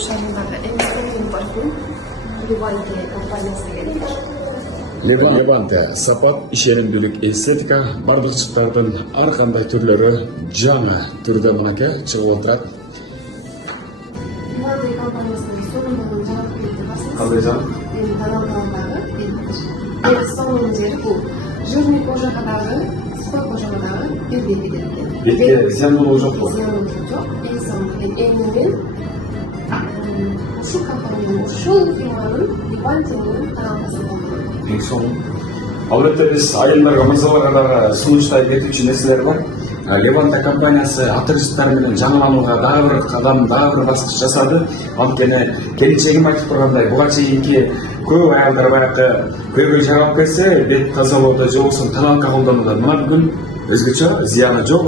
шарындағы эмистің парфюм Леванте компаниясы керек. Леванте сапат, ишенимдүүлүк, эстетика бардык чыктардын ар кандай түрлөрү жаңы түрдө мынакей чыгып отурат. Леванте компаниясының сонунун жаңылык келип басып. Кандай жаңы? Эң сонун жери бул жирный кожага дагы, сухой кожага дагы бирдей берет. Бетке зыяндуулугу жокпу? Зыяндуулугу жок. Эң сонун эң мен ушул компаниянын, ушул фирманын Левантенин каналдасын колдонот. Эң сонун. Албетте биз айылдарга, мырзаларга дагы сунуштап кетүүчү нерселер бар. Леванте компаниясы атырчылар менен жаңыланууга дагы бир кадам, дагы бир баскыч жасады. Анткени келечегим айтып тургандай, буга чейинки көп аялдар баягы көйгөй жаралып кетсе, бет тазалоодо же болбосо тоналка колдонууда мына бүгүн өзгөчө зыяны жок.